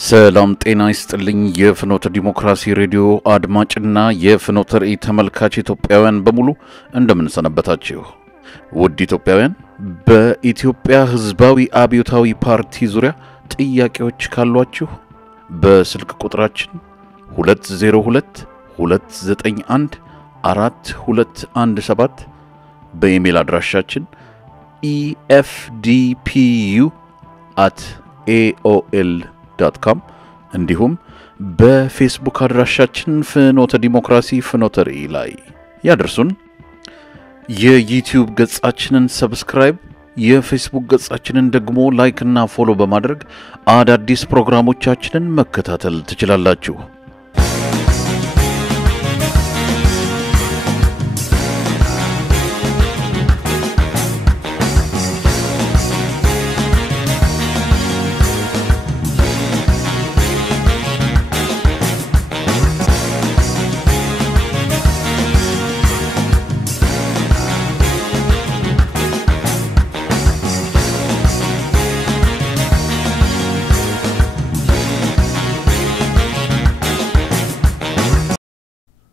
ሰላም ጤና ይስጥልኝ የፍኖተ ዲሞክራሲ ሬዲዮ አድማጭና የፍኖተ ራእይ ተመልካች ኢትዮጵያውያን በሙሉ እንደምን ሰነበታችሁ። ውድ ኢትዮጵያውያን በኢትዮጵያ ሕዝባዊ አብዮታዊ ፓርቲ ዙሪያ ጥያቄዎች ካሏችሁ በስልክ ቁጥራችን 202 291 4217 በኢሜል አድራሻችን efdpu@aol.com እንዲሁም በፌስቡክ አድራሻችን ፍኖተ ዲሞክራሲ ፍኖተ ራእይ ላይ ያደርሱን። የዩቲዩብ ገጻችንን ሰብስክራይብ፣ የፌስቡክ ገጻችንን ደግሞ ላይክ እና ፎሎ በማድረግ አዳዲስ ፕሮግራሞቻችንን መከታተል ትችላላችሁ።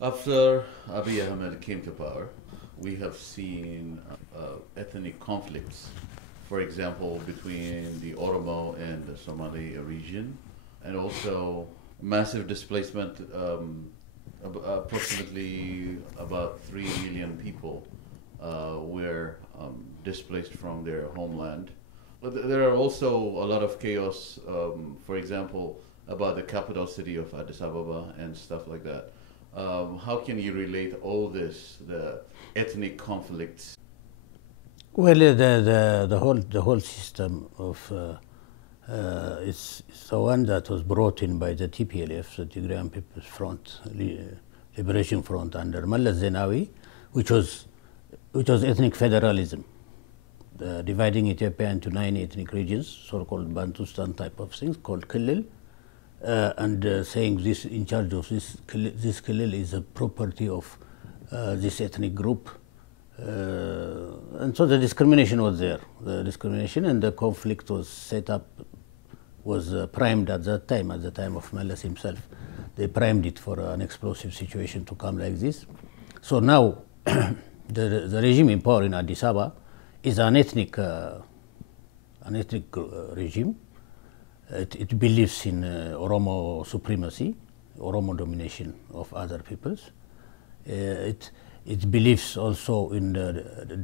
After Abiy Ahmed came to power, we have seen ethnic conflicts, for example, between the Oromo and the Somali region, and also massive displacement. Approximately about 3 million people were displaced from their homeland. But there are also a lot of chaos, for example, about the capital city of Addis Ababa and stuff like that. How can you relate all this, the ethnic conflicts? Well, the whole system of it's the one that was brought in by the TPLF, the Tigrayan People's Front, Liberation Front, under Meles Zenawi, which was ethnic federalism, dividing Ethiopia into 9 ethnic regions, so-called Bantustan type of things, called Kelil. And saying this in charge of this Kelil is a property of this ethnic group, and so the discrimination was there. The discrimination and the conflict was set up, was primed at the time of Meles himself. They primed it for an explosive situation to come like this. So now the regime in power in Addis Ababa is an ethnic regime. It believes in Oromo supremacy, Oromo domination of other peoples. It believes also in the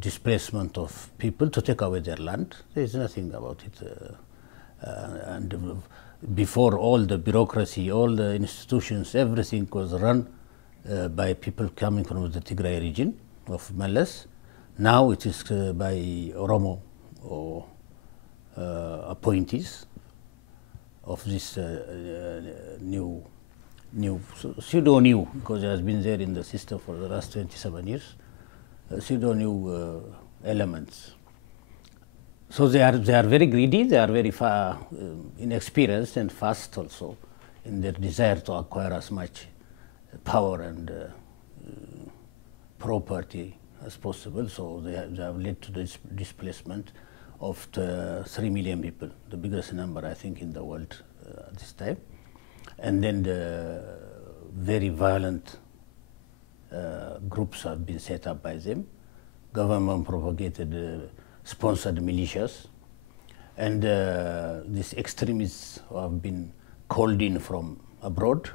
displacement of people to take away their land. There is nothing about it. And before, all the bureaucracy, all the institutions, everything was run by people coming from the Tigray region of Meles. Now it is by Oromo appointees of this pseudo-new, because it has been there in the system for the last 27 years, pseudo-new elements. So they are very greedy, they are very inexperienced and fast also in their desire to acquire as much power and property as possible. So they have led to this displacement of 3 million people, the biggest number I think in the world at this time. And then the very violent groups have been set up by them. Government propagated sponsored militias, and these extremists who have been called in from abroad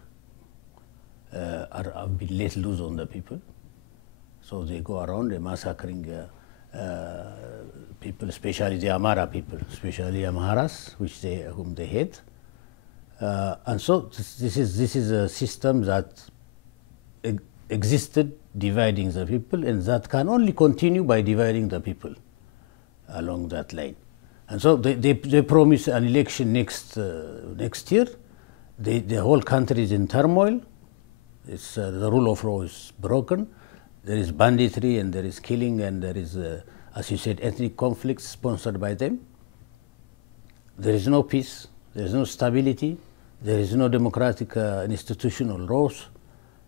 have been let loose on the people. So they go around massacring people, especially the Amhara people, especially Amharas, whom they hate, and so this is a system that existed, dividing the people, and that can only continue by dividing the people along that line. And so they promise an election next year. The whole country is in turmoil. The rule of law is broken. There is banditry and there is killing and there is as you said, ethnic conflicts sponsored by them. There is no peace, there is no stability, there is no democratic institutional laws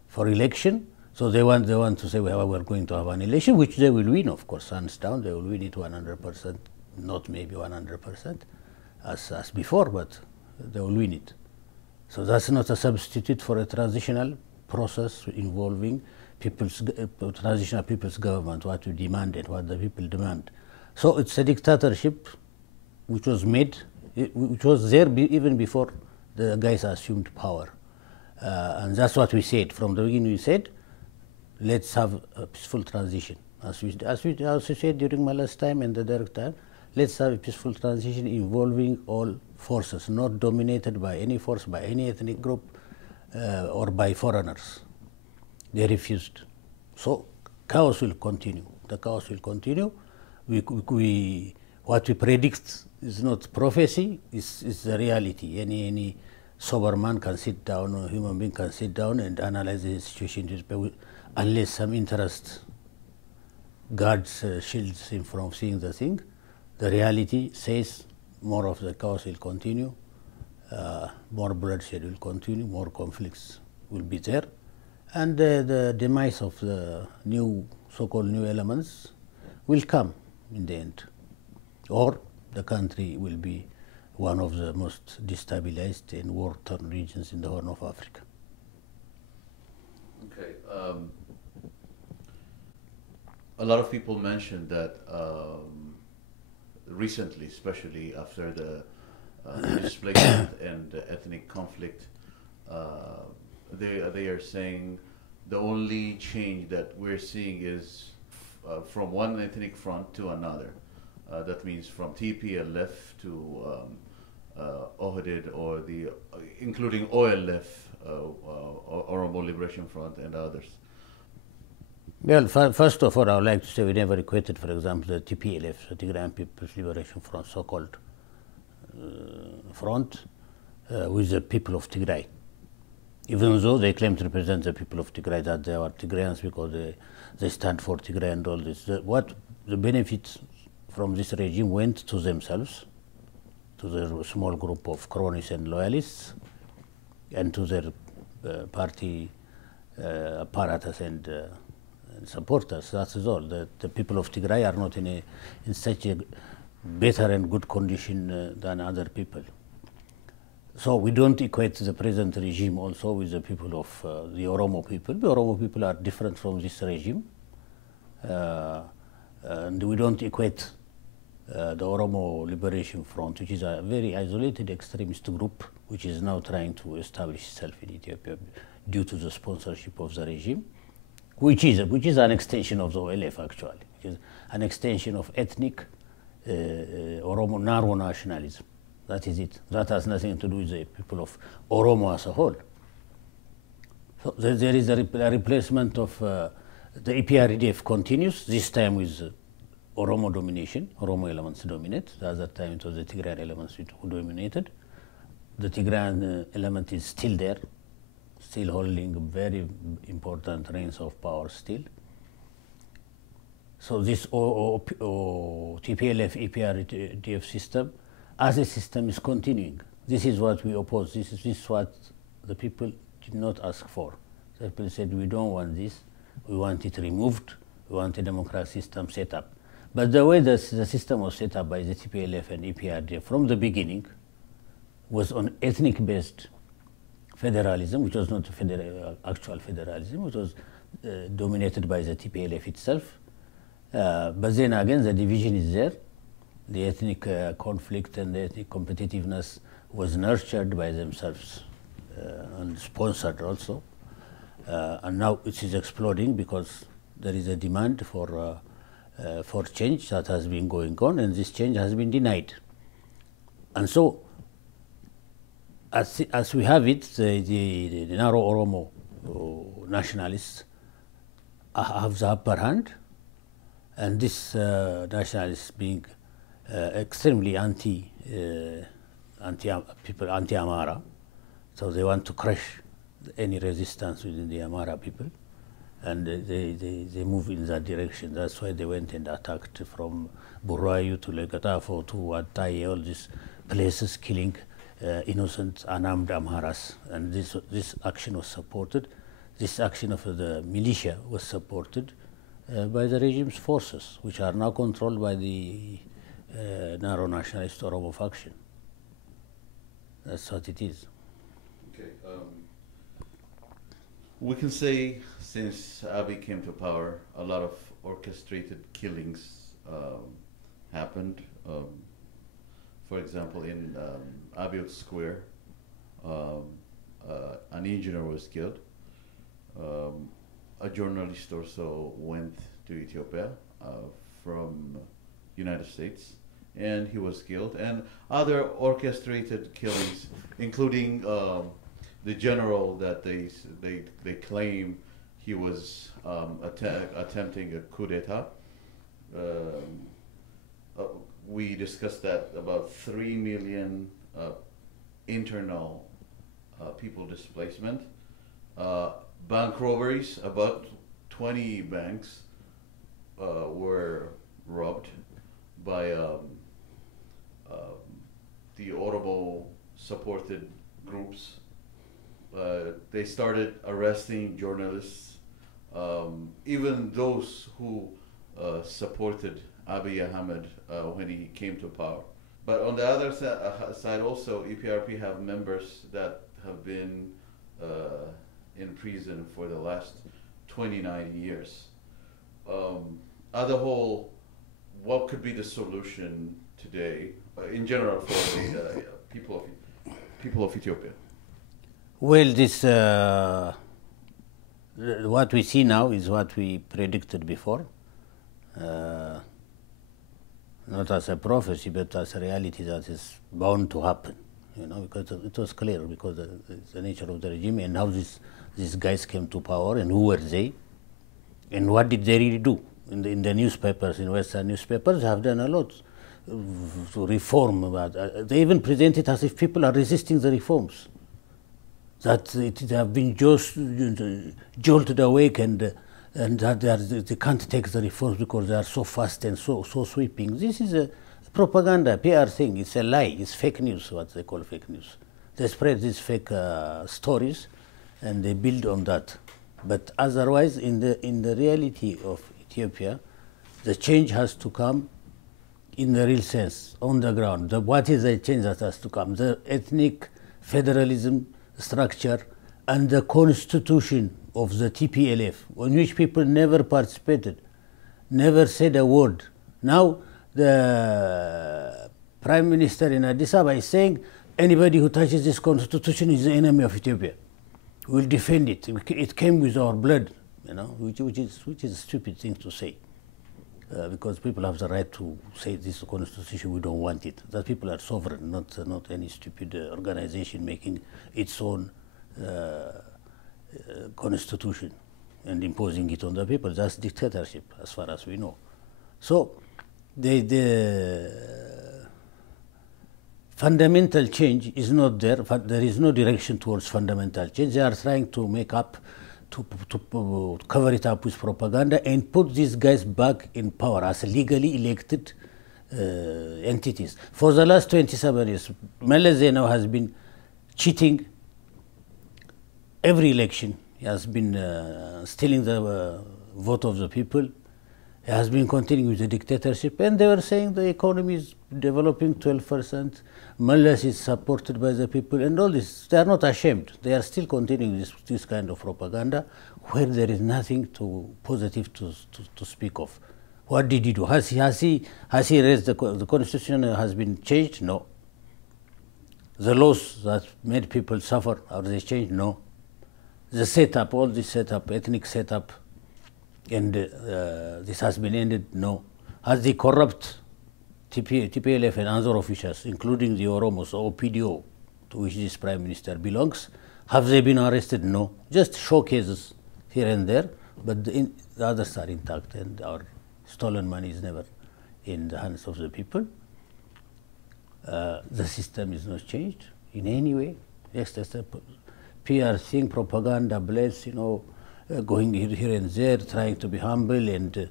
for election. So they want to say, well, we're going to have an election, which they will win, of course, hands down. They will win it 100%, not maybe 100%, as before, but they will win it. So that's not a substitute for a transitional process involving transitional people's government, what we demand and what the people demand. So it's a dictatorship which was made, which was there even before the guys assumed power. And that's what we said. From the beginning we said, let's have a peaceful transition. As we said during my last time and the direct time, let's have a peaceful transition involving all forces, not dominated by any force, by any ethnic group, or by foreigners. They refused. So chaos will continue. The chaos will continue. What we predict is not prophecy, it's the reality. Any sober man can sit down, or human being can sit down and analyze the situation, unless some interest guards, shields him from seeing the thing. The reality says more of the chaos will continue, more bloodshed will continue, more conflicts will be there, and the demise of the new so-called new elements will come in the end, or the country will be one of the most destabilized and war-torn regions in the Horn of Africa. Okay. A lot of people mentioned that recently, especially after the displacement and the ethnic conflict, they are saying the only change that we're seeing is from one ethnic front to another. That means from TPLF to Ohadid, or including OLF, Oromo Liberation Front, and others. Well, first of all, I would like to say we never equated, for example, the TPLF, the Tigrayan People's Liberation Front, so-called front, with the people of Tigray. Even though they claim to represent the people of Tigray, that they are Tigrayans because they stand for Tigray and all this. What the benefits from this regime went to themselves, to their small group of cronies and loyalists, and to their party apparatus and supporters. That is all. The people of Tigray are not in such a better and good condition than other people. So we don't equate the present regime also with the people of the Oromo people. The Oromo people are different from this regime, and we don't equate the Oromo Liberation Front, which is a very isolated extremist group, which is now trying to establish itself in Ethiopia due to the sponsorship of the regime, which is an extension of the OLF actually, which is an extension of ethnic Oromo narrow nationalism. That is it. That has nothing to do with the people of Oromo as a whole. So there is a replacement of the EPRDF continues, this time with Oromo domination. Oromo elements dominate. The other time it was the Tigrayan elements who dominated. The Tigrayan element is still there, still holding very important reins of power still. So this TPLF EPRDF system as a system is continuing. This is what we oppose. This is what the people did not ask for. The people said, we don't want this. We want it removed. We want a democratic system set up. But the way the system was set up by the TPLF and EPRDF from the beginning was on ethnic-based federalism, which was not actual federalism, which was dominated by the TPLF itself. But then again, the division is there. The ethnic conflict and the ethnic competitiveness was nurtured by themselves and sponsored also. And now it is exploding because there is a demand for change that has been going on, and this change has been denied. And so, as we have it, the narrow Oromo nationalists have the upper hand, and this nationalists being extremely anti-Amara, so they want to crush any resistance within the Amara people, and they move in that direction. That's why they went and attacked from Burayu to Legatafo to Wataye, all these places, killing innocent unarmed Amharas. And this action was supported. This action of the militia was supported by the regime's forces, which are now controlled by the narrow nationalist Oromo faction. That's what it is. Okay. We can say since Abiy came to power, a lot of orchestrated killings happened. For example, in Abiy Square, an engineer was killed. A journalist also went to Ethiopia from United States, and he was killed. And other orchestrated killings, including the general that they claim he was attempting a coup d'etat. We discussed that about 3 million internal people displacement. Bank robberies, about 20 banks were robbed by the Oromo supported groups. They started arresting journalists, even those who supported Abiy Ahmed when he came to power. But on the other side also, EPRP have members that have been in prison for the last 29 years. On the whole, what could be the solution today, in general, for the people of Ethiopia? Well, this what we see now is what we predicted before, not as a prophecy, but as a reality that is bound to happen. You know, because it was clear, because the nature of the regime and how these guys came to power and who were they, and what did they really do. In the newspapers, in Western newspapers, they have done a lot to reform. They even present it as if people are resisting the reforms, that they have been jolted awake and that they can't take the reforms because they are so fast and so sweeping. This is a propaganda, PR thing. It's a lie. It's fake news, what they call fake news. They spread these fake stories, and they build on that. But otherwise, in the reality of Ethiopia, the change has to come in the real sense, on the ground. What is the change that has to come? The ethnic federalism structure and the constitution of the TPLF, on which people never participated, never said a word. Now the Prime Minister in Addis Ababa is saying anybody who touches this constitution is the enemy of Ethiopia. We'll defend it. It came with our blood, you know, which is a stupid thing to say, because people have the right to say this constitution, we don't want it. That people are sovereign, not any stupid organization making its own constitution and imposing it on the people. That's dictatorship, as far as we know. So the fundamental change is not there. There is no direction towards fundamental change. They are trying to make up, to cover it up with propaganda and put these guys back in power as legally elected entities. For the last 27 years, Meles Zenawi has been cheating every election. He has been stealing the vote of the people. He has been continuing with the dictatorship, and they were saying the economy is developing 12%. Meles is supported by the people, and all this. They are not ashamed. They are still continuing this kind of propaganda, where there is nothing positive to speak of. What did he do? Has he raised the constitution? Has been changed? No. The laws that made people suffer, are they changed? No. The setup, all this setup, ethnic setup, and this has been ended? No. Has the corrupt TPLF and other officials, including the Oromos or PDO, to which this Prime Minister belongs, have they been arrested? No. Just showcases here and there, but the others are intact, and our stolen money is never in the hands of the people. The system is not changed in any way. Yes, that's a PR thing, propaganda, bless, you know, going here and there, trying to be humble and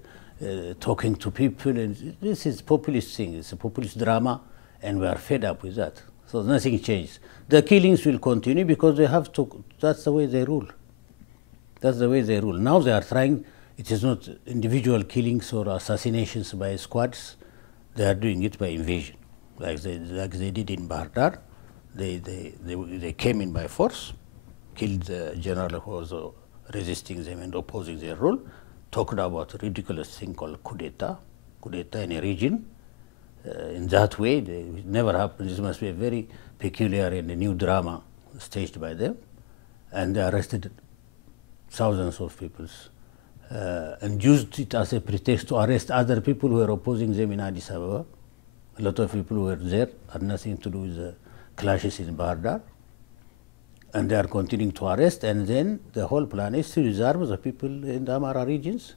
talking to people, and this is populist thing. It's a populist drama, and we are fed up with that. So nothing changed. The killings will continue because they have to. That's the way they rule. That's the way they rule. Now they are trying. It is not individual killings or assassinations by squads. They are doing it by invasion, like they did in Bahar Dar. they came in by force, killed the general who was resisting them and opposing their rule, talked about a ridiculous thing called coup d'etat in a region. In that way, it never happened. This must be a very peculiar and a new drama staged by them. And they arrested thousands of people and used it as a pretext to arrest other people who were opposing them in Addis Ababa. A lot of people who were there had nothing to do with the clashes in Bahardar. And they are continuing to arrest, and then the whole plan is to disarm the people in the Amara regions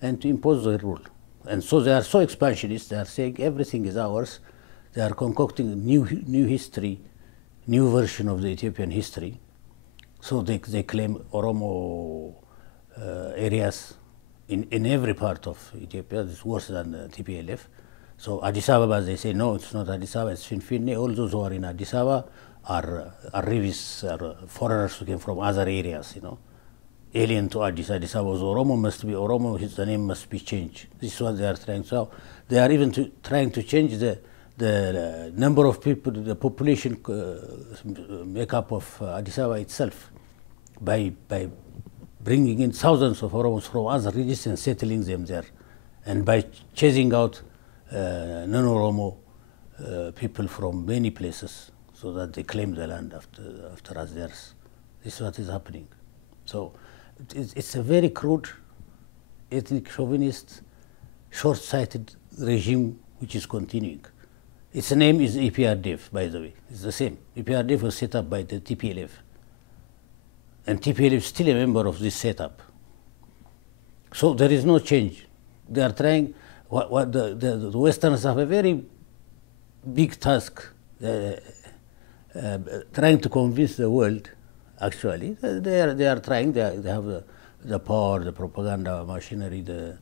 and to impose their rule. And so they are so expansionist, they are saying everything is ours. They are concocting a new history, new version of the Ethiopian history. So they claim Oromo areas in every part of Ethiopia. It's worse than TPLF. So Addis Ababa, they say, no, it's not Addis Ababa, it's Finfinne. All those who are in Addis Ababa are Revis, are foreigners who came from other areas, you know. Alien to Addis Ababa. Oromo must be Oromo, the name must be changed. This is what they are trying to do. They are even trying to change the number of people, the population makeup of Addis Ababa itself by bringing in thousands of Oromos from other regions and settling them there, and by chasing out non-Oromo people from many places so that they claim the land after as theirs. This is what is happening. So it's a very crude, ethnic chauvinist, short-sighted regime which is continuing. Its name is EPRDF, by the way. It's the same. EPRDF was set up by the TPLF. And TPLF is still a member of this setup. So there is no change. They are trying, the Westerners have a very big task, trying to convince the world. Actually, they are trying. They have the power, the propaganda machinery, the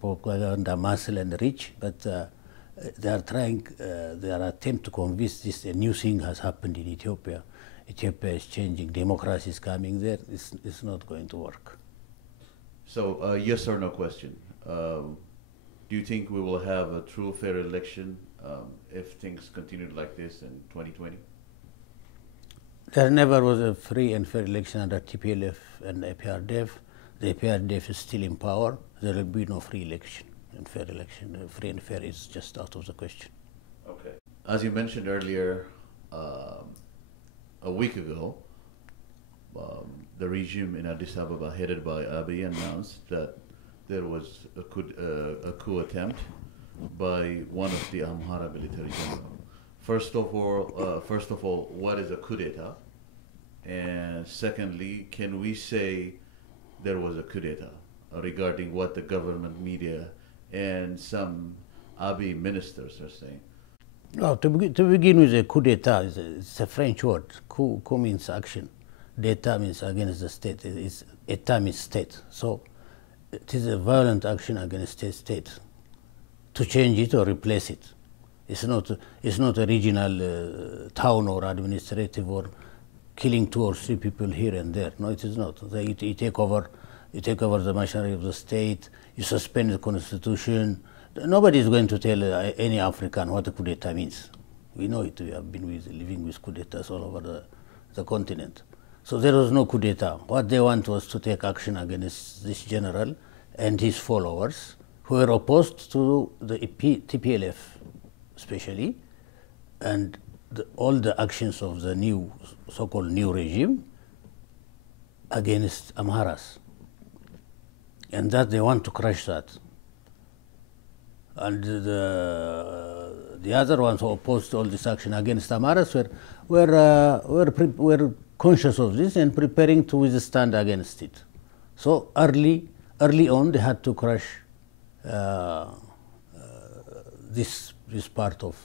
propaganda muscle and reach, but they are trying. Their attempt to convince this a new thing has happened in Ethiopia. Ethiopia is changing. Democracy is coming there. It's not going to work. So, yes or no question. Do you think we will have a true, fair election if things continue like this in 2020? There never was a free and fair election under TPLF and APRDF. The APRDF is still in power. There will be no free election and fair election. Free and fair is just out of the question. Okay. As you mentioned earlier, a week ago, the regime in Addis Ababa, headed by Abiy, announced that there was a coup attempt by one of the Amhara military generals. First of all, what is a coup d'etat? And secondly, can we say there was a coup d'etat regarding what the government media and some Abiy ministers are saying? No, to begin with, a coup d'etat it's a French word. Coup means action. D'etat means against the state. Etat means state. So it is a violent action against a state to change it or replace it. It's not a regional town or administrative or killing 2 or 3 people here and there. No, it is not. You take over the machinery of the state. You suspend the constitution. Nobody is going to tell any African what a coup d'etat means. We know it. We have been living with coup d'etats all over the continent. So there was no coup d'etat. What they want was to take action against this general and his followers who were opposed to the TPLF, especially, and all the actions of the new, so-called new regime against Amharas. And that they want to crush that. And the other ones who opposed all this action against Amharas were conscious of this and preparing to withstand against it. So early on, they had to crush this part of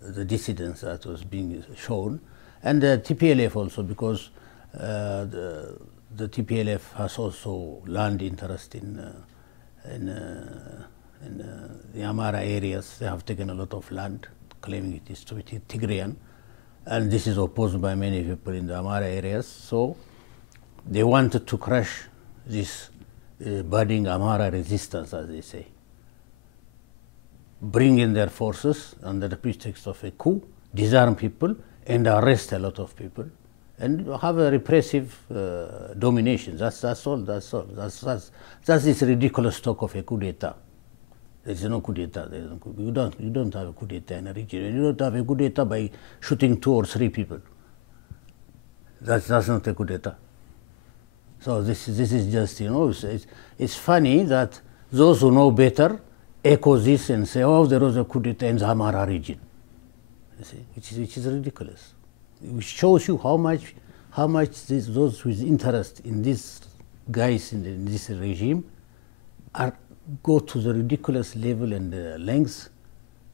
the dissidence that was being shown, and the TPLF also, because the TPLF has also land interest in the Amhara areas. They have taken a lot of land, claiming it is to be Tigrayan, and this is opposed by many people in the Amhara areas. So they wanted to crush this budding Amhara resistance, as they say, bring in their forces under the pretext of a coup, disarm people, and arrest a lot of people and have a repressive domination. That's all. That's this ridiculous talk of a coup d'etat. There is no coup d'etat. You don't have a coup d'etat in a region. You don't have a coup d'etat by shooting 2 or 3 people. That's not a coup d'etat. So this is just, you know, it's funny that those who know better echo this and say, oh, there was a coup d'etat in the Amhara region. You see, which is ridiculous. It shows you how much those with interest in these guys in this regime go to the ridiculous level and lengths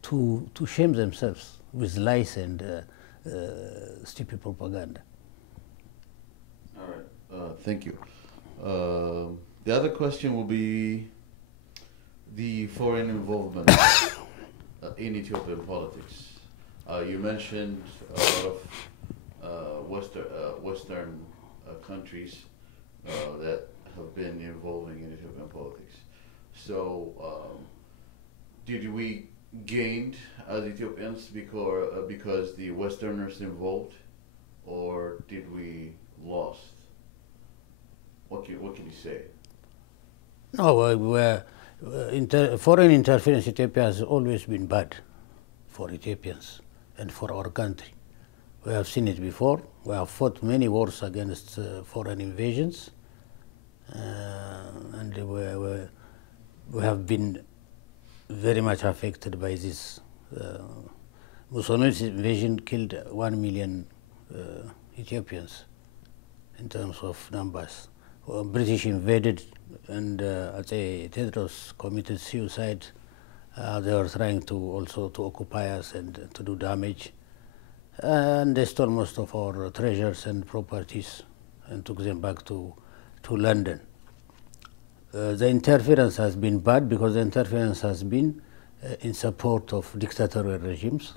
to shame themselves with lies and stupid propaganda. All right, thank you. The other question will be the foreign involvement in Ethiopian politics. You mentioned a lot of Western countries that have been involving in Ethiopian politics. So, did we gain as Ethiopians because the Westerners involved, or did we lost? What can you say? No, foreign interference in Ethiopia has always been bad for Ethiopians and for our country. We have seen it before. We have fought many wars against foreign invasions, and we have been very much affected by this. Mussolini's invasion killed 1 million Ethiopians in terms of numbers. British invaded, and Tedros committed suicide. They were trying to also occupy us and to do damage. And they stole most of our treasures and properties and took them back to London. The interference has been bad because the interference has been in support of dictatorial regimes.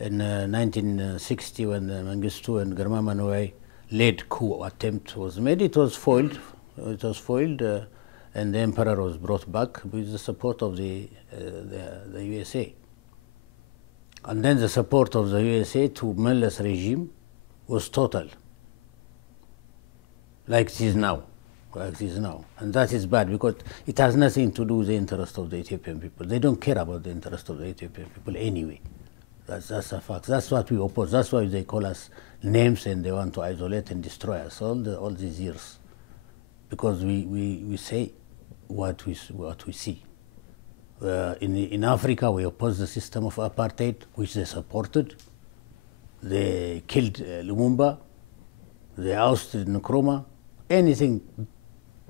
In 1960, when Mengistu and Girma Manouai led coup attempt was made, it was foiled. And the emperor was brought back with the support of the USA. And then the support of the USA to Meles regime was total, like it is now. And that is bad because it has nothing to do with the interest of the Ethiopian people. They don't care about the interest of the Ethiopian people anyway. That's a fact. That's what we oppose. That's why they call us names and they want to isolate and destroy us all these years. Because we say what we see. In Africa, we oppose the system of apartheid, which they supported. They killed Lumumba. They ousted Nkrumah. Anything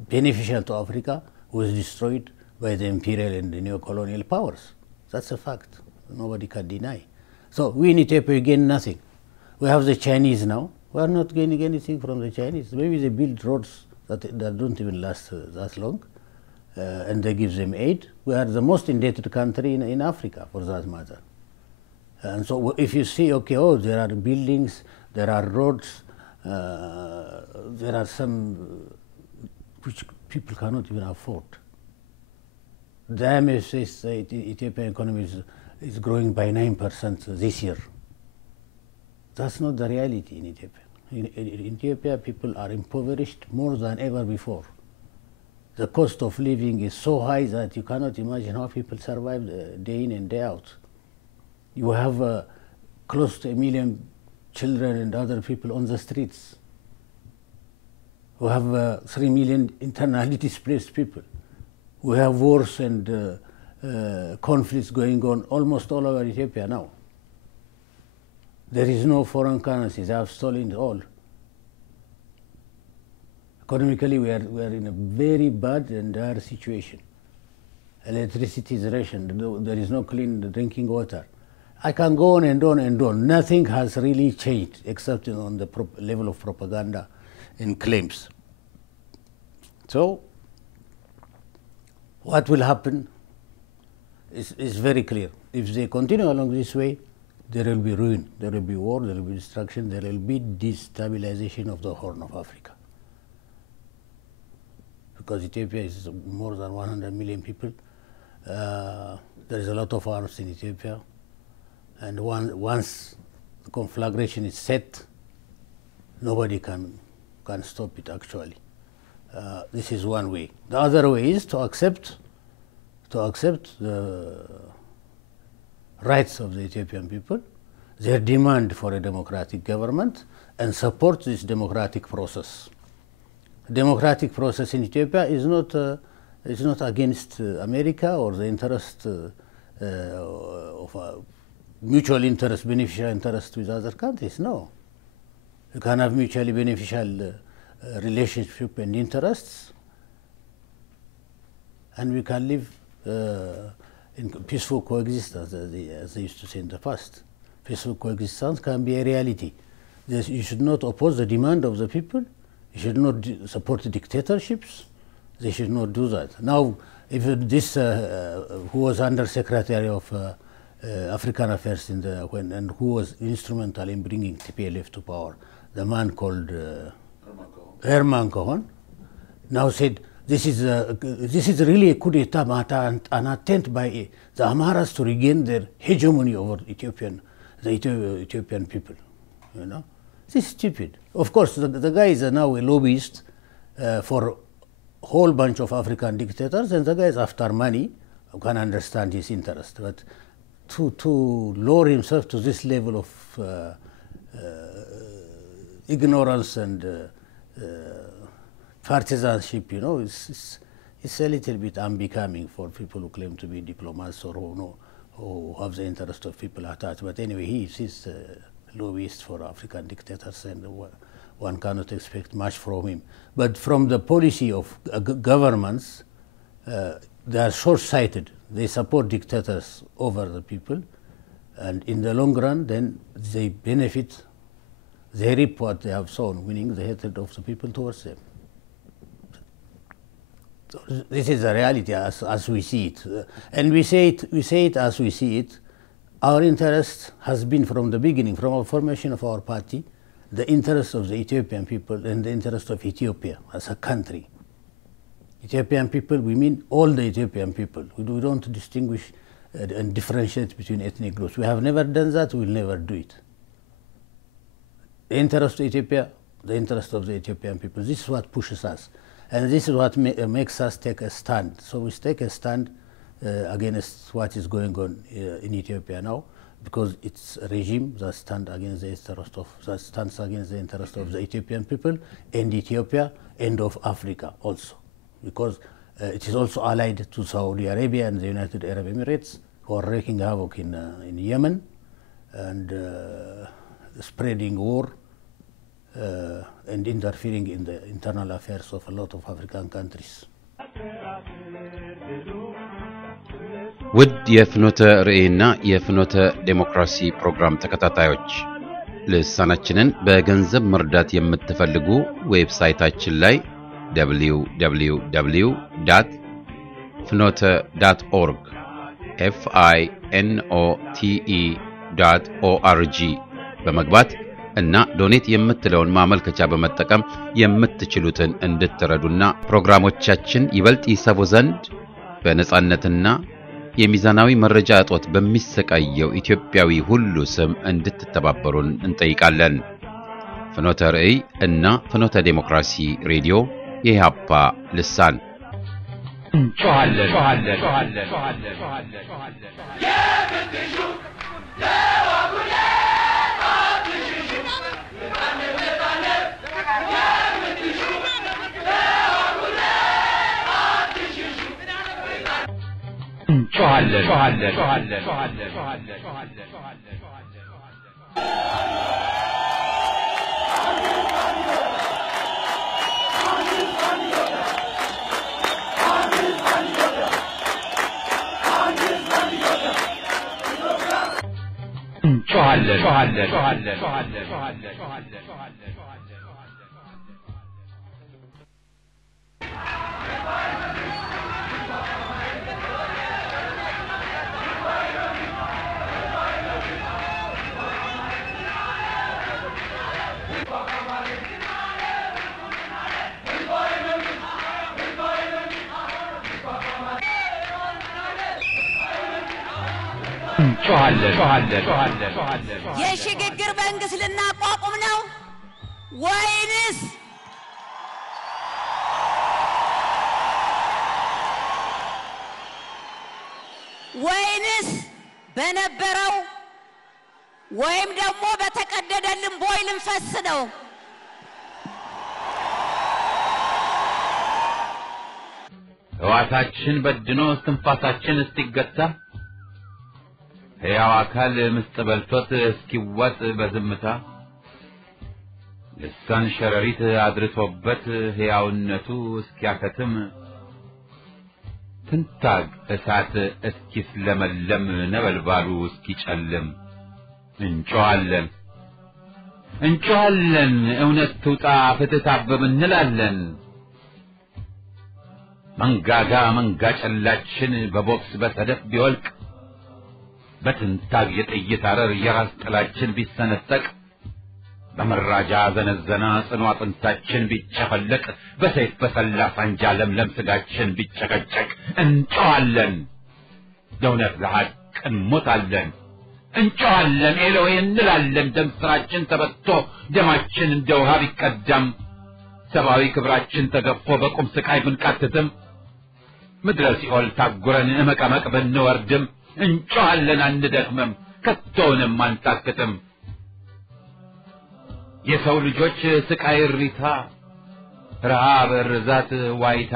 beneficial to Africa was destroyed by the imperial and the neo-colonial powers. That's a fact. Nobody can deny. So we in Ethiopia gain nothing. We have the Chinese now. We are not gaining anything from the Chinese. Maybe they build roads that don't even last that long. And they give them aid. We are the most indebted country in Africa, for that matter. And so if you see, there are buildings, there are roads, there are some which people cannot even afford. The IMF says the Ethiopian economy is growing by 9% this year. That's not the reality in Ethiopia. In Ethiopia, people are impoverished more than ever before. The cost of living is so high that you cannot imagine how people survive day in and day out. You have close to 1 million children and other people on the streets. We have 3 million internally displaced people. We have wars and conflicts going on almost all over Ethiopia now. There is no foreign currency. They have stolen it all. Economically, we are in a very bad and dire situation. Electricity is rationed. There is no clean drinking water. I can go on and on and on. Nothing has really changed except on the level of propaganda and claims. So, what will happen is very clear. If they continue along this way, there will be ruin, there will be war, there will be destruction, there will be destabilization of the Horn of Africa. Because Ethiopia is more than 100 million people. There is a lot of arms in Ethiopia. And once the conflagration is set, nobody can stop it actually. This is one way. The other way is to accept the rights of the Ethiopian people, their demand for a democratic government, and support this democratic process. The democratic process in Ethiopia is not against America or the interest of mutual interest, beneficial interest with other countries. No. You can have mutually beneficial relationship and interests, and we can live in peaceful coexistence, as they used to say in the past. Peaceful coexistence can be a reality. You should not oppose the demand of the people. You should not support dictatorships. They should not do that. Now, if this, who was Under Secretary of African Affairs and who was instrumental in bringing TPLF to power, the man called Herman Cohen, now said this is really a coup d'etat, an attempt by the Amharas to regain their hegemony over the Ethiopian people. You know, this is stupid. Of course, the guy is now a lobbyist for a whole bunch of African dictators, and the guy is after money. You can understand his interest, but to lower himself to this level of ignorance and partisanship, you know, it's a little bit unbecoming for people who claim to be diplomats or who have the interest of people at heart. But anyway, he's a lobbyist for African dictators, and one cannot expect much from him. But from the policy of governments, they are short-sighted. They support dictators over the people, and in the long run, then they benefit. They reap what they have sown, winning the hatred of the people towards them. So this is the reality as we see it, and we say it as we see it. Our interest has been from the beginning, from our formation of our party, the interest of the Ethiopian people and the interest of Ethiopia as a country. Ethiopian people, we mean all the Ethiopian people. We don't distinguish and differentiate between ethnic groups. We have never done that. We will never do it. The interest of Ethiopia, the interest of the Ethiopian people. This is what pushes us, and this is what makes us take a stand. So we take a stand against what is going on in Ethiopia now, because it's a regime that stands against the interest of the Ethiopian people and Ethiopia and of Africa also, because it is also allied to Saudi Arabia and the United Arab Emirates, who are wreaking havoc in Yemen and spreading war and interfering in the internal affairs of a lot of African countries. ውድ የፍኖተ ርዕይና የፍኖተ ዴሞክራሲ ፕሮግራም ተከታታዮች ልሳናችንን በገንዘብ መርዳት የምትፈልጉ ዌብሳይታችን ላይ www.finote.org finote.org በመግባት እና ዶኔት የምትለውን ማመልከቻ በመጠቀም የምትችሉትን እንድትረዱና ፕሮግራሞቻችን ይበልጥ ይሰቡ ዘንድ በነጻነትና የሚዛናዊ መረጃ እጦት በሚሰቃየው ኢትዮጵያዊ ሁሉ ስም እንድትተባበሩን እንጠይቃለን። ፍኖተ ርዕይ እና ፍኖተ ዴሞክራሲ ሬዲዮ የኢሃፓ ልሳን እንጮኻለን። የሽግግር መንግስት ልናቋቁም ነው ወይንስ በነበረው ወይም ደግሞ በተቀደደልን ቦይ ልንፈስ ነው? ሕዋሳችን በድኖ እስትንፋሳችን እስኪገታ ሕያው አካል ምስጥ በልቶት እስኪዋጥ በዝምታ ልሳን ሸረሪት አድርቶበት ሕያውነቱ እስኪያከትም ትንታግ እሳት እስኪስለመለም ነበልባሉ እስኪጨልም እንጮኻለን እውነት ትውጣ ፍትህ ታብብ እንላለን። መንጋጋ መንጋ ጨላችን በቦክስ በሰደፍ ቢወልቅ በትንታግ የጥይት አረር የራስ ጥላችን ቢሰነጠቅ በመራጃ ዘነዘና ጽኑ አጥንታችን ቢጨፈለቅ በሰይፍ በሰላ ሳንጃ ለምለም ስጋችን ቢጨቀጨቅ እንጮኻለን ለእውነት ለሐቅ እንሞታለን። እንጮኻለን ኤሎሄ እንላለን። ደም ስራችን ተበቶ ደማችን እንደ ውሃ ቢቀዳም ሰብአዊ ክብራችን ተገፎ በቁም ስቃይ ብንቃትትም ምድረ ሲኦል ታጉረን መቀመቅ ብንወርድም እንጮኻለን አንደክምም ከቶውንም አንታክትም። የሰው ልጆች ስቃይ እሪታ ረሃብ ርዛት ዋይታ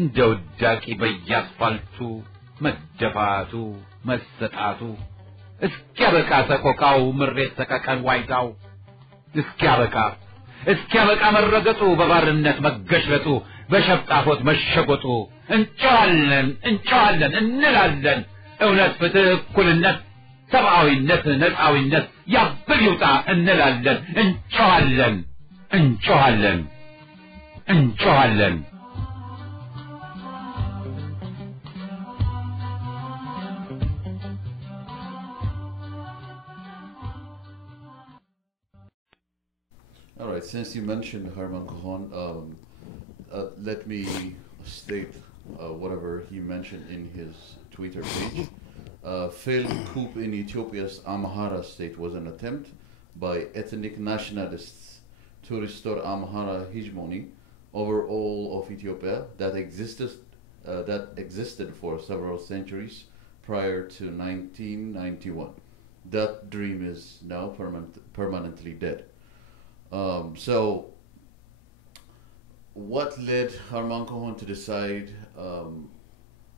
እንደ ውዳቂ በየአስፋልቱ መደፋቱ መሰጣቱ እስኪያበቃ ሰቆቃው ምሬት ሰቀቀን ዋይታው እስኪያበቃ መረገጡ በባርነት መገሽለጡ በሸፍጣፎት መሸጎጡ እንጮኻለን እንላለን። እውነት ፍትህ እኩልነት ሰብአዊነት ነፃዊነት ያብብ ይውጣ እንላለን። እንጮኻለን All right, since you mentioned Herman Cajon, let me state whatever he mentioned in his Twitter page. Failed coup in Ethiopia's Amhara state was an attempt by ethnic nationalists to restore Amhara hegemony over all of Ethiopia that existed for several centuries prior to 1991. That dream is now permanently dead. So, what led Herman Cajon to decide the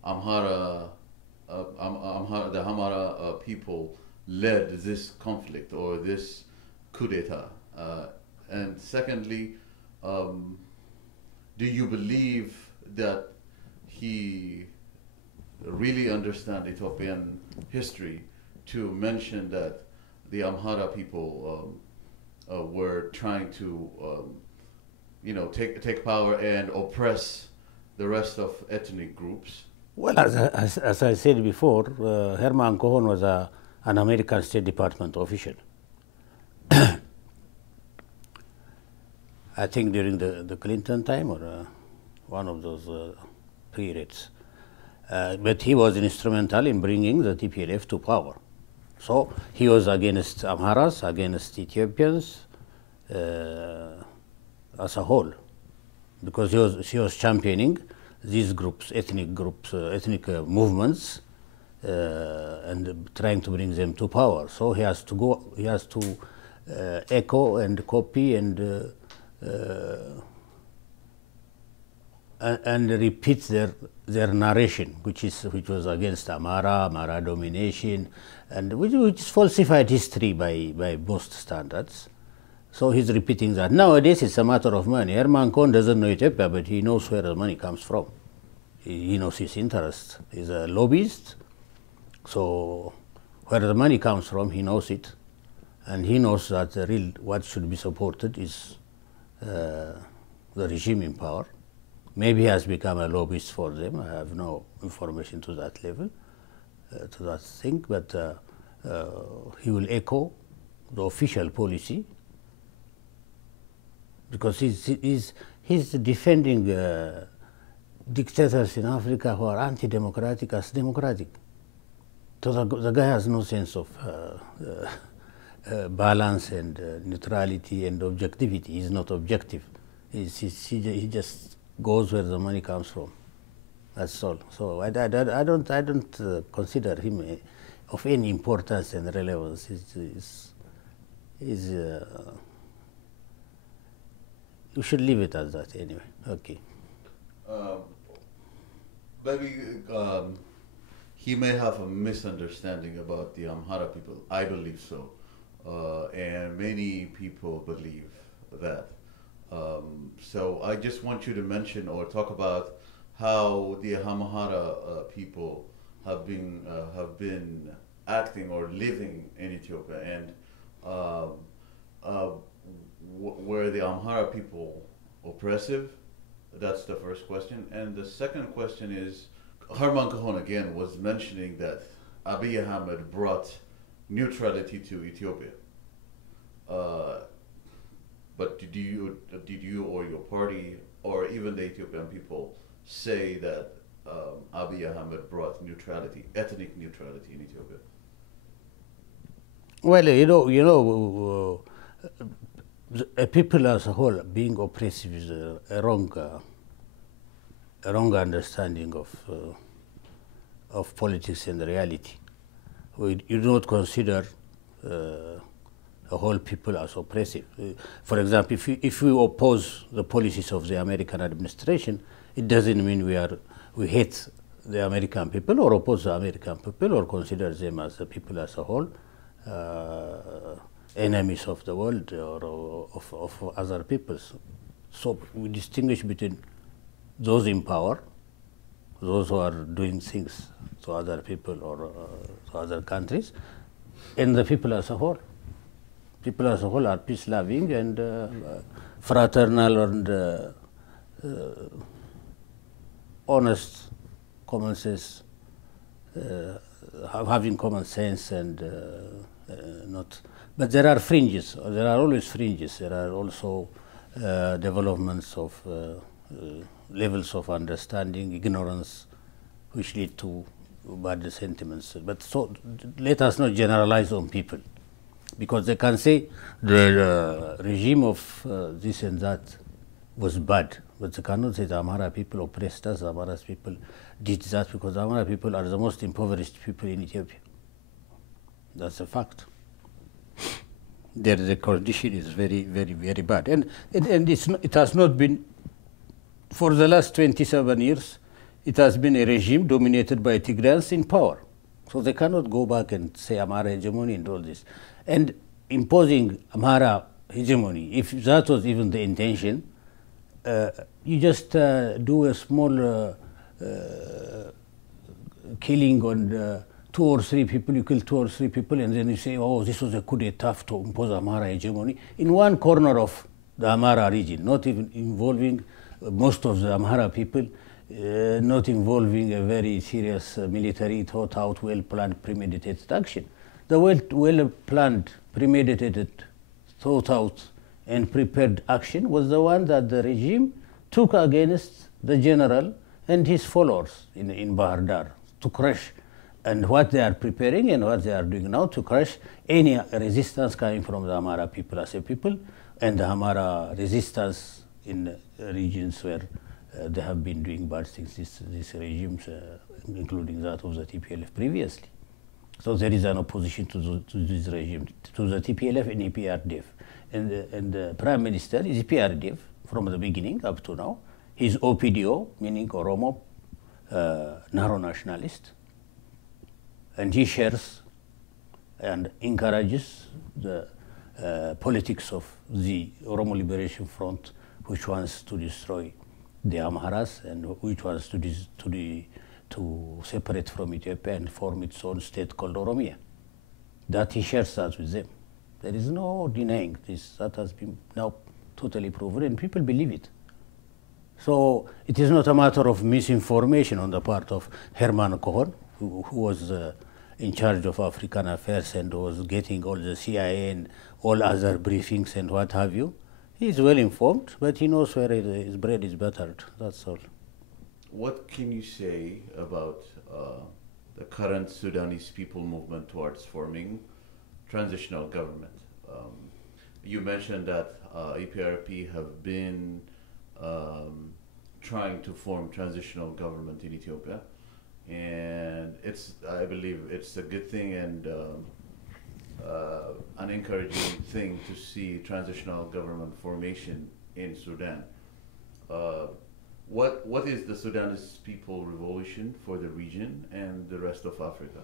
Amhara people led this conflict or this coup d'etat? And secondly, do you believe that he really understands Ethiopian history to mention that the Amhara people were trying to, take power and oppress the rest of ethnic groups? Well, as I said before, Herman Cajon was an American State Department official. I think during the Clinton time or one of those periods. But he was instrumental in bringing the TPLF to power. So he was against Amharas, against Ethiopians as a whole, because he was championing these groups, ethnic movements, and trying to bring them to power. So he has to echo and copy and repeat their narration, which was against Amhara domination, and which is falsified history by most standards. So he's repeating that. Nowadays it's a matter of money. Herman Cajon doesn't know Ethiopia, but he knows where the money comes from. He knows his interest. He's a lobbyist. So where the money comes from, he knows it. And he knows that what should be supported is the regime in power. Maybe he has become a lobbyist for them. I have no information to that level, to that thing, but he will echo the official policy, because he's defending dictators in Africa who are anti-democratic as democratic. So the guy has no sense of balance and neutrality and objectivity. He's not objective. He just goes where the money comes from. That's all. So I don't consider him of any importance and relevance. You should leave it as that anyway. Okay. Maybe he may have a misunderstanding about the Amhara people. I believe so. And many people believe that. So I just want you to mention or talk about how the Amhara people have been acting or living in Ethiopia, and were the Amhara people oppressive? That's the first question. And the second question is, Harman Kahon again was mentioning that Abiy Ahmed brought neutrality to Ethiopia. But did you or your party or even the Ethiopian people say that Abiy Ahmed brought neutrality, ethnic neutrality in Ethiopia? Well, a people as a whole being oppressive is a wrong understanding of politics and reality. You do not consider a whole people as oppressive. For example, if we oppose the policies of the American administration, it doesn't mean we hate the American people or oppose the American people or consider them as the people as a whole enemies of the world or of other peoples. So we distinguish between those in power, those who are doing things to other people or to other countries, and the people as a whole. People as a whole are peace-loving and fraternal and honest, common sense, having common sense and not. But there are fringes. There are always fringes. There are also developments of levels of understanding, ignorance, which lead to bad sentiments. But so let us not generalize on people, because they can say the regime of this and that was bad, but they cannot say the Amhara people oppressed us, the Amhara people did that, because the Amhara people are the most impoverished people in Ethiopia. That's a fact. The condition is very, very, very bad. And it has not been, for the last 27 years, it has been a regime dominated by Tigrayans in power. So they cannot go back and say Amhara hegemony and all this. And imposing Amhara hegemony, if that was even the intention, you just do a small killing on 2 or 3 people, you kill 2 or 3 people, and then you say, oh, this was a coup d'etat to impose Amhara hegemony in one corner of the Amhara region, not even involving most of the Amhara people, not involving a very serious military, thought-out, well-planned, premeditated action. The well-planned, premeditated, thought-out, and prepared action was the one that the regime took against the general and his followers in Bahar Dar to crush. And what they are preparing and what they are doing now to crush any resistance coming from the Amhara people as a people, and the Amhara resistance in regions where they have been doing bad things, these regimes, including that of the TPLF previously. So there is an opposition to this regime, to the TPLF and EPRDF. And the Prime Minister is EPRDF from the beginning up to now. He's OPDO, meaning Oromo, narrow nationalist. And he shares and encourages the politics of the Oromo Liberation Front, which wants to destroy the Amharas and which wants to separate from Ethiopia and form its own state called Oromia. That he shares that with them. There is no denying this. That has been now totally proven, and people believe it. So it is not a matter of misinformation on the part of Herman Cohen, who was in charge of African affairs and was getting all the CIA and all other briefings and what have you. He is well informed, but he knows where his bread is buttered. That's all. What can you say about the current Sudanese people movement towards forming transitional government. You mentioned that EPRP have been trying to form transitional government in Ethiopia, and I believe it's a good thing and an encouraging thing to see transitional government formation in Sudan. What is the Sudanese people revolution for the region and the rest of Africa?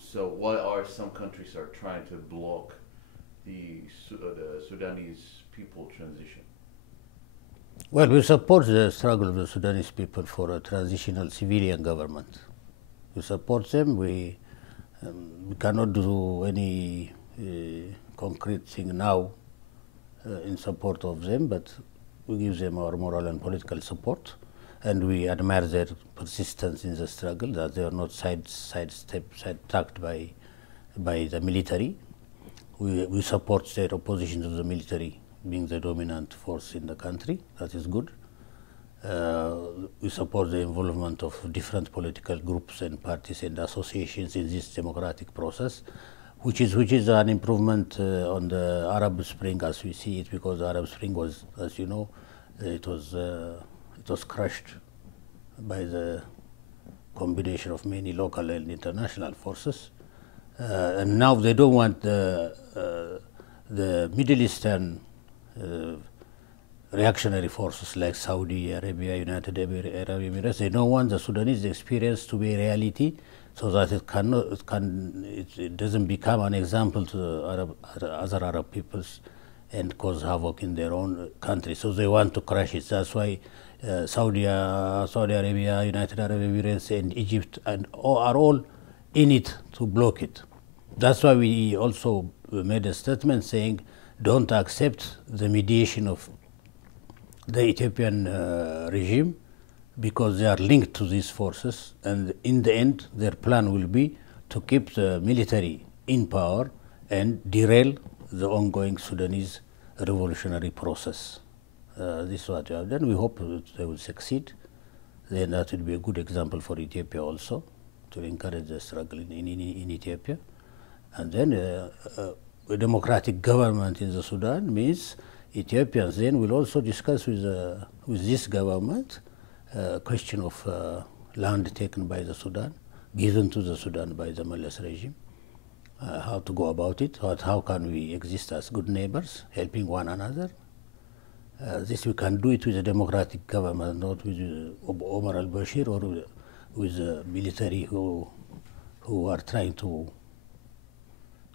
So why are some countries are trying to block the Sudanese people transition? Well, we support the struggle of the Sudanese people for a transitional civilian government. We support them. We cannot do any concrete thing now in support of them, but we give them our moral and political support, and we admire their persistence in the struggle, that they are not side-tracked by the military. We support their opposition to the military being the dominant force in the country. That is good. We support the involvement of different political groups and parties and associations in this democratic process, which is an improvement on the Arab Spring as we see it, because the Arab Spring was, as you know, it was crushed by the combination of many local and international forces, and now they don't want the Middle Eastern reactionary forces like Saudi Arabia, United Arab Emirates. They don't want the Sudanese experience to be a reality, so that it doesn't become an example to the other Arab peoples and cause havoc in their own country. So they want to crush it. That's why Saudi Arabia, United Arab Emirates, and Egypt are all in it to block it. That's why we also made a statement saying, don't accept the mediation of the Ethiopian regime, because they are linked to these forces, and in the end their plan will be to keep the military in power and derail the ongoing Sudanese revolutionary process. This is what we have done. We hope they will succeed. Then that will be a good example for Ethiopia also, to encourage the struggle in Ethiopia. And then a democratic government in the Sudan means Ethiopians then will also discuss with this government question of land taken by the Sudan, given to the Sudan by the Meles regime, how to go about it, how can we exist as good neighbors, helping one another. This we can do it with a democratic government, not with Omar al-Bashir or with the military who are trying to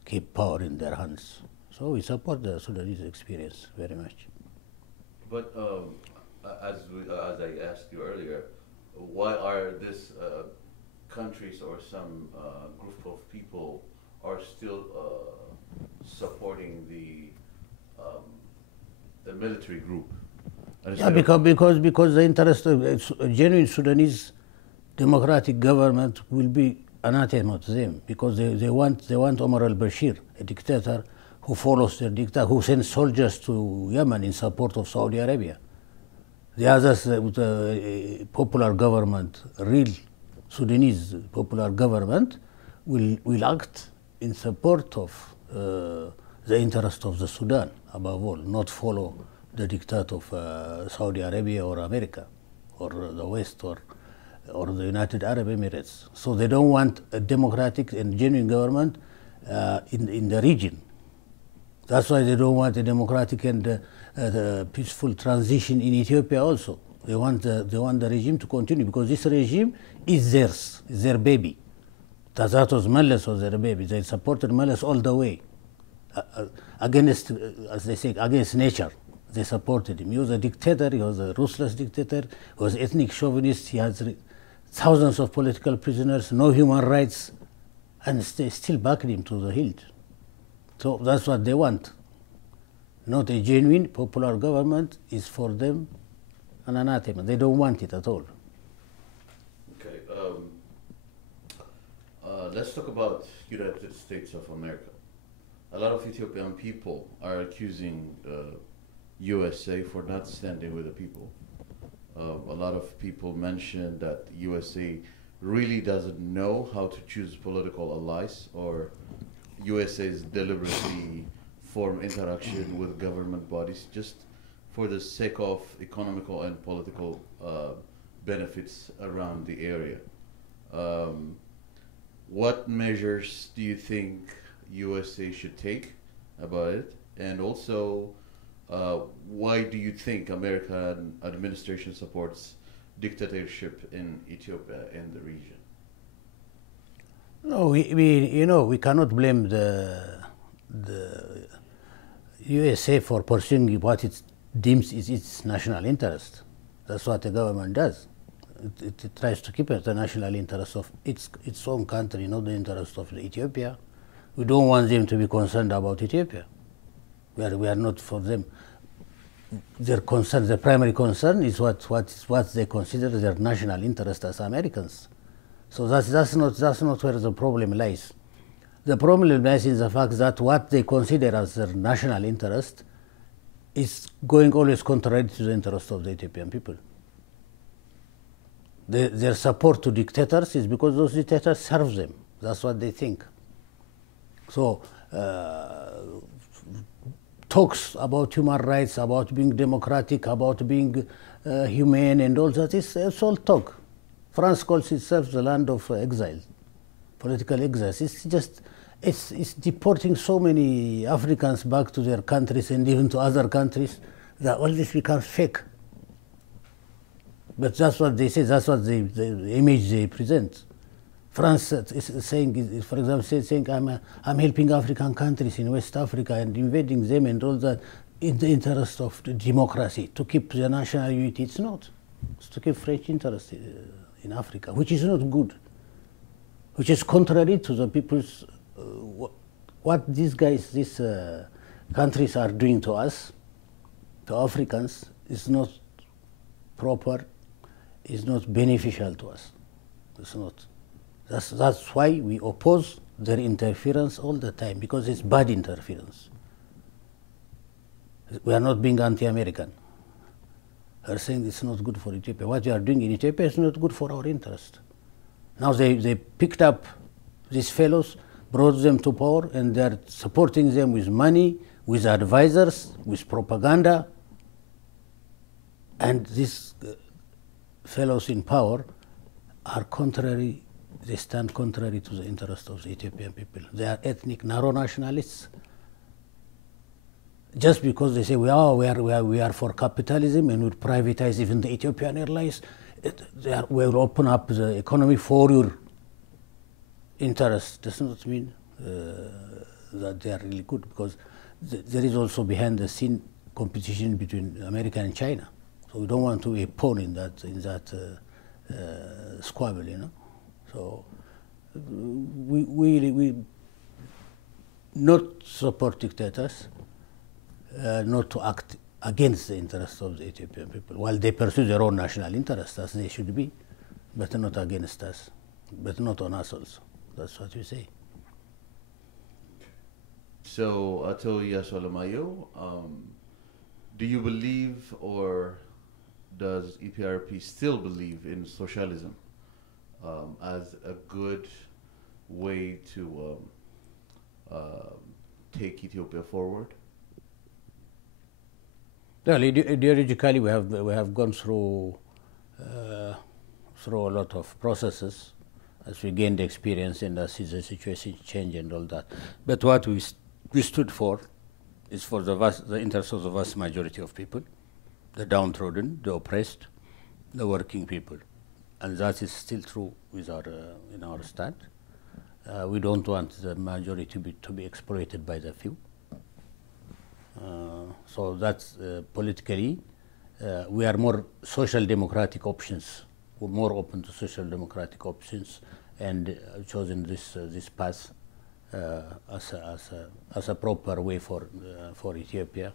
keep power in their hands. So we support the Sudanese experience very much. But as I asked you earlier, why are these countries or some group of people are still supporting the military group? Yeah, because the interest of a genuine Sudanese democratic government will be anathema to them, because they want Omar al-Bashir, a dictator who follows their dictator, who sends soldiers to Yemen in support of Saudi Arabia. The others, the popular government, real Sudanese popular government, will act in support of the interest of the Sudan, above all, not follow the diktat of Saudi Arabia or America or the West or the United Arab Emirates. So they don't want a democratic and genuine government in the region. That's why they don't want a democratic and peaceful transition in Ethiopia also. They want the regime to continue, because this regime is theirs, is their baby. That was Meles was their baby. They supported Meles all the way. Against, as they say, against nature. They supported him. He was a dictator, he was a ruthless dictator, he was ethnic chauvinist, he has thousands of political prisoners, no human rights, and they still backed him to the hilt. So that's what they want. Not a genuine popular government is for them an anathema. They don't want it at all. Okay. Let's talk about United States of America. A lot of Ethiopian people are accusing USA for not standing with the people. A lot of people mention that USA really doesn't know how to choose political allies, or USA's deliberately form interaction with government bodies just for the sake of economical and political benefits around the area. What measures do you think USA should take about it? And also, why do you think American administration supports dictatorship in Ethiopia and the region? No, we cannot blame the USA for pursuing what it deems is its national interest. That's what the government does. It tries to keep the national interest of its own country, not the interest of Ethiopia. We don't want them to be concerned about Ethiopia. We are not for them. Their concern, the primary concern, is what they consider their national interest as Americans. So that's not where the problem lies. The problem lies in the fact that what they consider as their national interest is going always contrary to the interest of the Ethiopian people. Their support to dictators is because those dictators serve them. That's what they think. So talks about human rights, about being democratic, about being humane and all that, it's all talk. France calls itself the land of exile, political exiles. It's deporting so many Africans back to their countries and even to other countries that all this becomes fake. But that's what they say, that's what the image they present. France is saying, for example, saying I'm helping African countries in West Africa and invading them and all that in the interest of the democracy, to keep the national unity. It's not. It's to keep French interest in Africa, which is not good, which is contrary to the people's, what these countries are doing to us, to Africans, is not proper, is not beneficial to us. It's not. That's why we oppose their interference all the time, because it's bad interference. We are not being anti-American. We are saying it's not good for Ethiopia. What you are doing in Ethiopia is not good for our interest. Now they picked up these fellows, brought them to power, and they are supporting them with money, with advisors, with propaganda. And these fellows in power are contrary. They stand contrary to the interest of the Ethiopian people. They are ethnic, narrow nationalists. Just because they say we are for capitalism and would privatize even the Ethiopian Airlines, we will open up the economy for your interest, does not mean that they are really good, because there is also behind the scene competition between America and China. So we don't want to be a pawn in that squabble, you know. So we not support dictators, not to act against the interests of the Ethiopian people, while they pursue their own national interests, as they should be, but not against us, but not on us also. That's what we say. So, Ato Eyasu Alemayehu, do you believe, or does EPRP still believe in socialism as a good way to take Ethiopia forward? Well, ideologically, we have gone through a lot of processes as we gained experience and as the situation changed and all that. But what we stood for is for the interests of the vast majority of people, the downtrodden, the oppressed, the working people. And that is still true with in our stand. We don't want the majority to be exploited by the few. So that's politically, we are more social democratic options. We're more open to social democratic options, and chosen this path as a proper way for Ethiopia,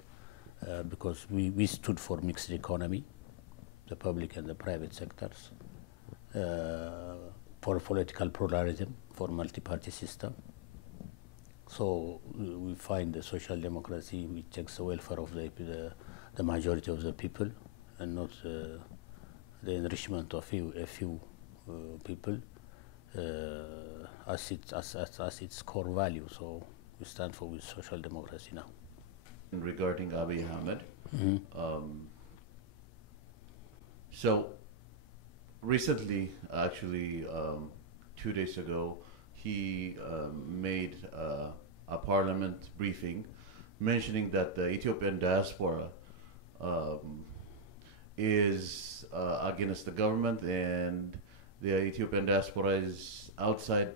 because we stood for mixed economy, the public and the private sectors, for political pluralism, for multi-party system. So we find the social democracy which takes the welfare of the majority of the people, and not the enrichment of a few people, as its core value. So we stand for with social democracy now. Regarding Abiy Ahmed, so recently, actually 2 days ago, he made a parliament briefing mentioning that the Ethiopian diaspora is against the government, and the Ethiopian diaspora is outside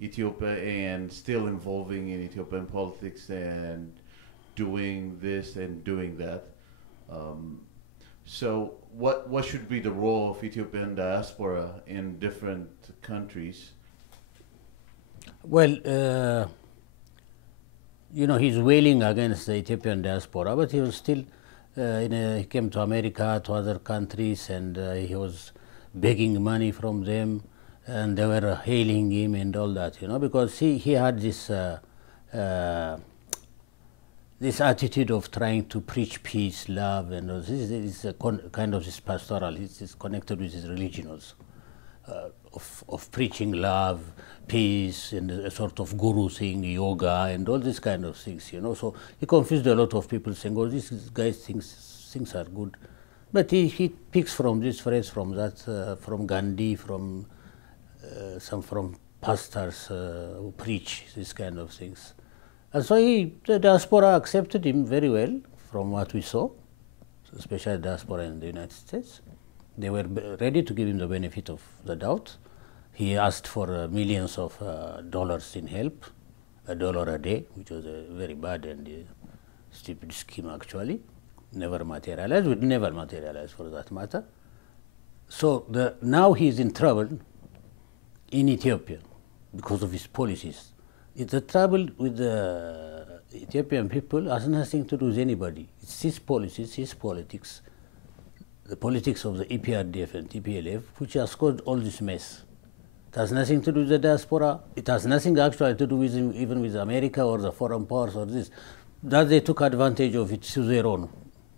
Ethiopia and still involving in Ethiopian politics and doing this and doing that. So what should be the role of Ethiopian diaspora in different countries? Well, he's wailing against the Ethiopian diaspora, but he was still, he came to America, to other countries, and he was begging money from them, and they were hailing him and all that, because he had this this attitude of trying to preach peace, love, and this is a kind of this pastoral. It's connected with his religion also, of preaching love, peace, and a sort of guru thing, yoga, and all these kind of things. So he confused a lot of people, saying, "Oh, this guy thinks things are good," but he picks from this phrase, from that, from Gandhi, from from pastors who preach these kind of things. And so the diaspora accepted him very well, from what we saw, especially diaspora in the United States. They were ready to give him the benefit of the doubt. He asked for millions of dollars in help, $1 a day, which was a very bad and stupid scheme actually. Never materialized, would never materialize for that matter. So now he is in trouble in Ethiopia because of his policies. The trouble with the Ethiopian people has nothing to do with anybody. It's his policies, his politics, the politics of the EPRDF and TPLF, which has caused all this mess. It has nothing to do with the diaspora. It has nothing actually to do with even with America or the foreign powers or this. That they took advantage of it to their own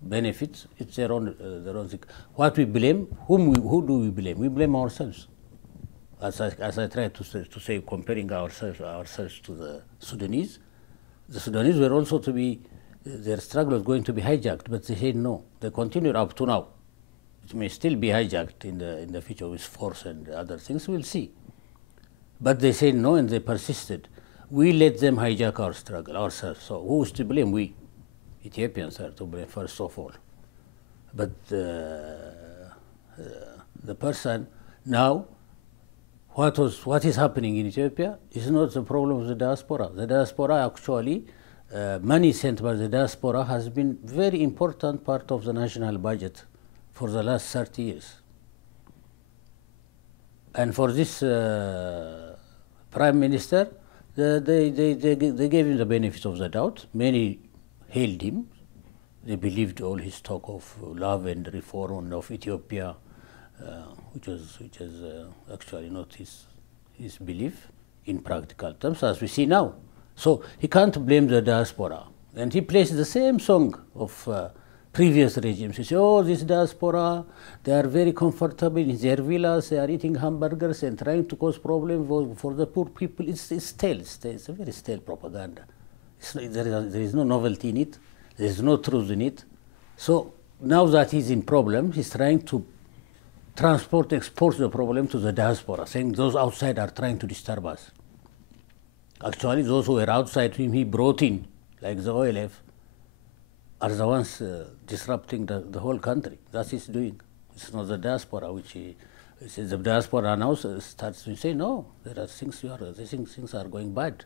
benefits. It's their own thing. What we blame, who do we blame? We blame ourselves. As I tried to say, comparing ourselves to the Sudanese were also to be, their struggle was going to be hijacked, but they said no. They continued up to now. It may still be hijacked in the future with force and other things. We'll see. But they said no, and they persisted. We let them hijack our struggle ourselves. So who is to blame? We Ethiopians are to blame first of all. But the person now. What is happening in Ethiopia is not the problem of the diaspora. The diaspora actually, money sent by the diaspora has been very important part of the national budget for the last 30 years. And for this prime minister, they gave him the benefit of the doubt. Many hailed him. They believed all his talk of love and reform of Ethiopia, which is actually not his belief in practical terms, as we see now. So he can't blame the diaspora. And he plays the same song of previous regimes. He says, oh, this diaspora, they are very comfortable in their villas, they are eating hamburgers and trying to cause problems for the poor people. It's stale. It's a very stale propaganda. There is no novelty in it. There is no truth in it. So now that he's in problem, he's trying to export the problem to the diaspora, saying those outside are trying to disturb us. Actually, those who were outside him, he brought in, like the OLF, are the ones disrupting the whole country. That's he's doing. It's not the diaspora, which the diaspora now starts to say, no, there are things things are going bad.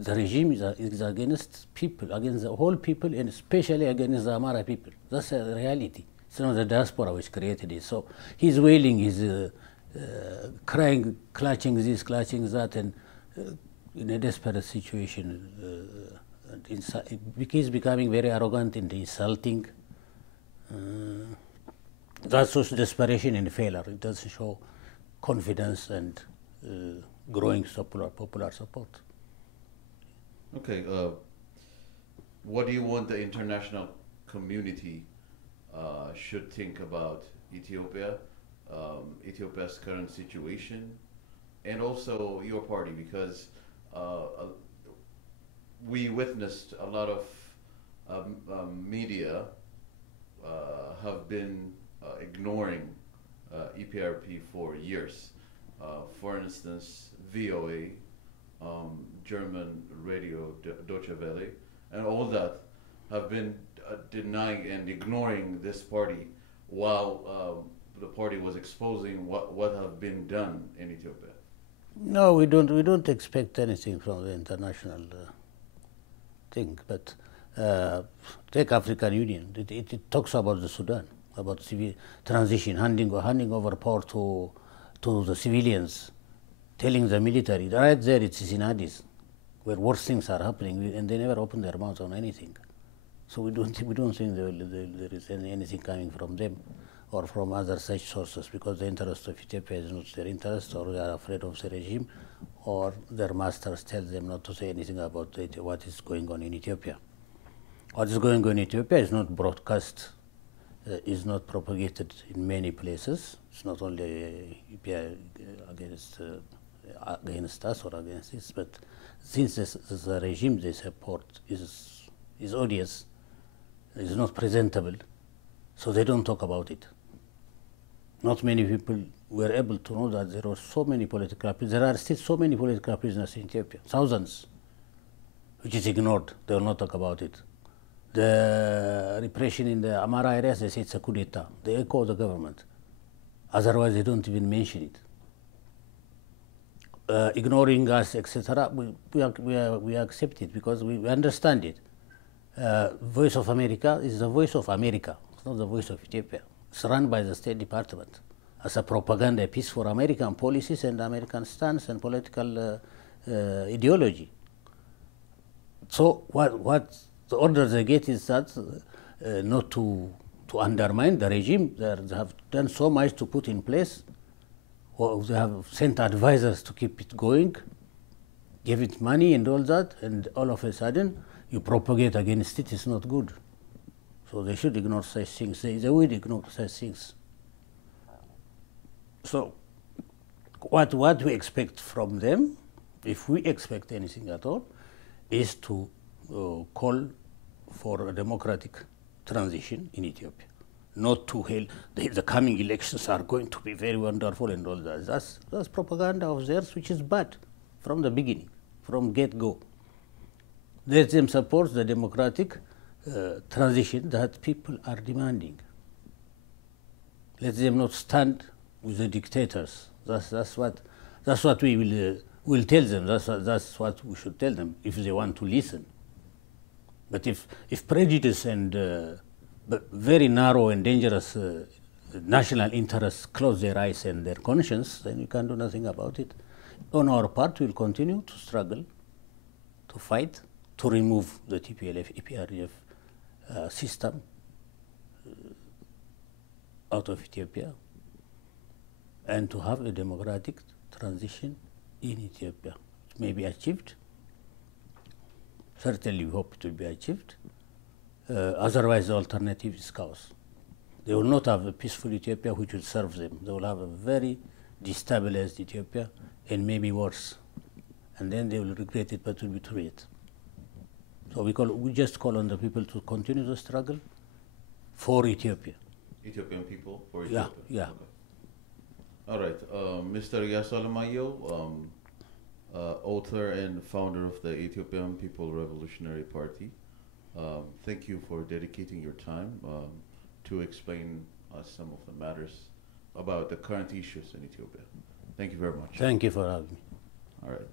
The regime is against people, against the whole people, and especially against the Amara people. That's the reality. It's not the diaspora which created it. So he's wailing, he's crying, clutching this, clutching that, and in a desperate situation. He's becoming very arrogant and insulting. That shows desperation and failure. It doesn't show confidence and growing popular support. Okay. What do you want the international community should think about Ethiopia Ethiopia's current situation, and also your party, because we witnessed a lot of media have been ignoring EPRP for years. For instance, VOA, German radio Deutsche Welle, and all that have been denying and ignoring this party while the party was exposing what have been done in Ethiopia. No, we don't expect anything from the international thing. But take African Union. It talks about the Sudan, about civil transition, handing over power to the civilians, telling the military. Right there, it's in Addis, where worse things are happening, and they never open their mouths on anything. So we don't think there is anything coming from them or from other such sources, because the interest of Ethiopia is not their interest, or they are afraid of the regime, or their masters tell them not to say anything about what is going on in Ethiopia. What is going on in Ethiopia is not broadcast, is not propagated in many places. It's not only against us or against this, but since the regime they support is odious, is not presentable, so they don't talk about it. Not many people were able to know that there were so many political prisoners. There are still so many political prisoners in Ethiopia, thousands, which is ignored. They will not talk about it. The repression in the Amara areas, they say it's a coup d'etat. They echo the government. Otherwise, they don't even mention it. Ignoring us, etc., we accept it because we understand it. Voice of America is the voice of America. It's not the voice of Ethiopia. It's run by the State Department as a propaganda piece for American policies and American stance and political ideology. So what the order they get is that not to undermine the regime. They have done so much to put in place, or they have sent advisors to keep it going, give it money and all that, and all of a sudden you propagate against it. It's not good. So they should ignore such things. They will ignore such things. So what we expect from them, if we expect anything at all, is to call for a democratic transition in Ethiopia. Not to hail the coming elections are going to be very wonderful and all that. That's propaganda of theirs, which is bad from the beginning, from get-go. Let them support the democratic transition that people are demanding. Let them not stand with the dictators. That's what we will tell them. That's what we should tell them if they want to listen. But if prejudice and very narrow and dangerous national interests close their eyes and their conscience, then we can do nothing about it. On our part, we will continue to struggle, to fight, to remove the TPLF-EPRDF system out of Ethiopia, and to have a democratic transition in Ethiopia. It may be achieved. Certainly we hope it will be achieved. Otherwise the alternative is chaos. They will not have a peaceful Ethiopia which will serve them. They will have a very destabilized Ethiopia, and maybe worse. And then they will regret it, but it will be too late. So we just call on the people to continue the struggle for Ethiopia. Ethiopian people for Ethiopia? Yeah. Okay. All right. Mr. Eyasu Alemayehu, author and founder of the Ethiopian People Revolutionary Party, thank you for dedicating your time to explain some of the matters about the current issues in Ethiopia. Thank you very much. Thank you for having me. All right.